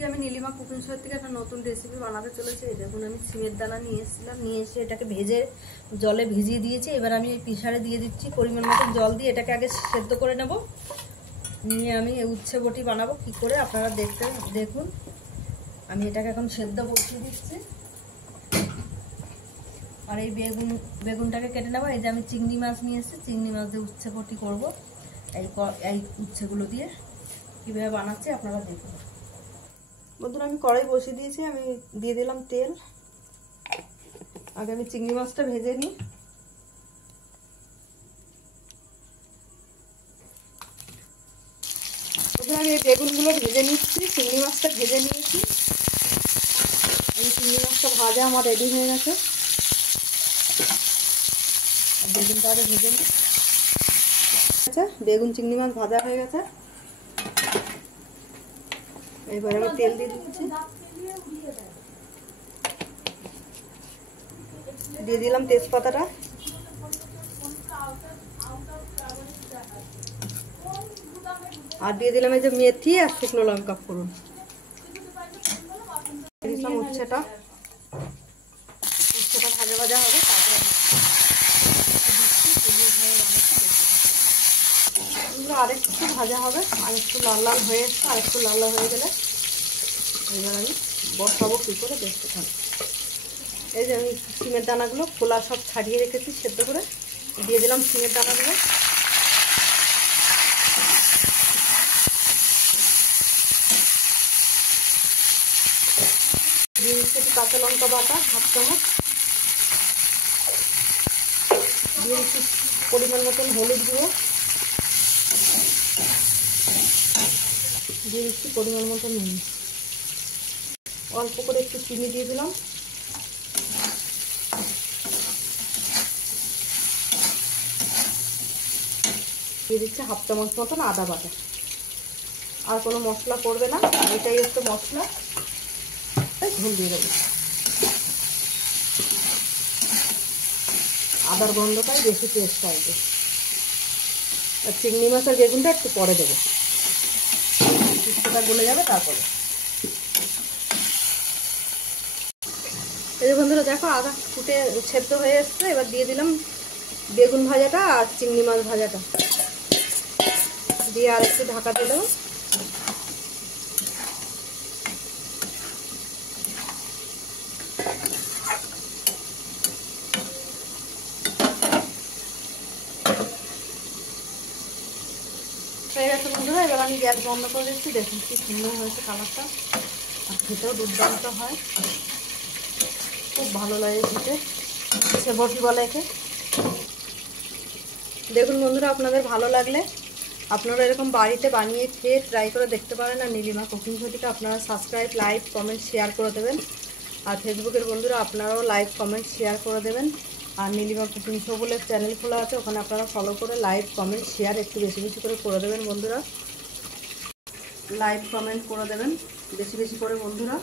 আজকে আমি Nilima cooking show থেকে একটা নতুন রেসিপি বানাতে চলেছি। এই দেখুন আমি সিমের দানা নিয়ে এসেছিলাম, নিয়ে এসে এটাকে ভেজে জলে ভিজিয়ে দিয়েছি। এবার আমি এই পিসারে দিয়ে দিচ্ছি পরিমাণ মতন জল দিয়ে এটাকে আগে সেদ্ধ করে নেব। নিয়ে আমি উচ্ছে বটি বানাবো কি করে আপনারা দেখুন। আমি এটাকে এখন সেদ্ধ বসিয়ে দিচ্ছি। আর এই বেগুনটাকে কেটে নেবো। এই যে আমি চিংড়ি মাছ নিয়ে এসেছি, চিংড়ি মাছ দিয়ে উচ্ছে বটি করবো। এই উচ্ছেগুলো দিয়ে কীভাবে বানাচ্ছি আপনারা দেখুন। বন্ধুরা আমি কড়াই বসিয়ে দিয়েছি, আমি দিয়ে দিলাম তেল। আগে আমি চিংড়ি মাছটা ভেজে নিই। বন্ধুরা আমি এই বেগুনগুলো ভেজে নিচ্ছি, চিংড়ি মাছটা ভেজে নিয়েছি। এই চিংড়ি মাছটা ভাজা আমার রেডি হয়ে গেছে। বেগুনটা আগে ভেজে নিই। আচ্ছা, বেগুন চিংড়ি মাছ ভাজা হয়ে গেছে। এবার আমি তেল দিয়ে দিচ্ছি, দিয়ে দিলাম তেজপাতাটা, আর দিয়ে দিলাম এই যে মেথি আর শুকনো লঙ্কা ফোড়ন। দিলাম উচ্ছেটা ভাজা ভাজা হবে। তারপরে আরেকটু ভাজা হবে, আরেকটু লাল লাল হয়ে এসছে। আরেকটু লাল লাল হয়ে গেলে এবার আমি বসাবো কী করে দেখতে থাকবো। এই যে আমি সিমের দানাগুলো খোলা সব ছাড়িয়ে রেখেছি সেদ্ধ করে, দিয়ে দিলাম সিমের দানাগুলো। দিয়ে দিচ্ছি একটু কাঁচা লঙ্কা বাটা হাফ চামচ, দিয়ে দিচ্ছি পরিমাণ মতন হলুদ গুঁড়ো, দিয়ে দিচ্ছি পরিমাণ মতন নুন, অল্প করে একটু চিনি দিয়ে দিলাম। দিয়ে দিচ্ছি হাফ চামচ মতন আদা বাটা। আর কোনো মশলা করবে না, এটাই হচ্ছে মশলা। ঝোল দিয়ে দেবো, আদার গন্ধটাই বেশি টেস্ট আসবে। আর চিংড়ি মাছ আর বেগুনটা একটু পরে দেবো, উচ্ছেটা গলে যাবে তারপরে। এই যে বন্ধুরা দেখো আদা ফুটে সেদ্ধ হয়ে এসছে। এবার দিয়ে দিলাম বেগুন ভাজাটা আর চিংড়ি মাছ ভাজাটা, দিয়ে আর একটু ঢাকা দিয়ে দেবো। হয়ে গেছে বন্ধুরা, এবার আমি গ্যাস বন্ধ করে দিচ্ছি। দেখুন কি সুন্দর হয়েছে কালারটা, আর খেতেও দুর্দান্ত হয়, খুব ভালো লাগে খেতে। সে বটি বলে একে। দেখুন বন্ধুরা, আপনাদের ভালো লাগলে আপনারা এরকম বাড়িতে বানিয়ে খেয়ে ট্রাই করে দেখতে পারেন। আর নীলিমা কুকিং শোটিকে আপনারা সাবস্ক্রাইব, লাইক, কমেন্ট, শেয়ার করে দেবেন। আর ফেসবুকের বন্ধুরা আপনারাও লাইক, কমেন্ট, শেয়ার করে দেবেন। আর নীলিমা কুকিং শো বলে চ্যানেল খোলা আছে, ওখানে আপনারা ফলো করে লাইক, কমেন্ট, শেয়ার একটু বেশি বেশি করে দেবেন বন্ধুরা। লাইক কমেন্ট করে দেবেন বেশি বেশি করে বন্ধুরা।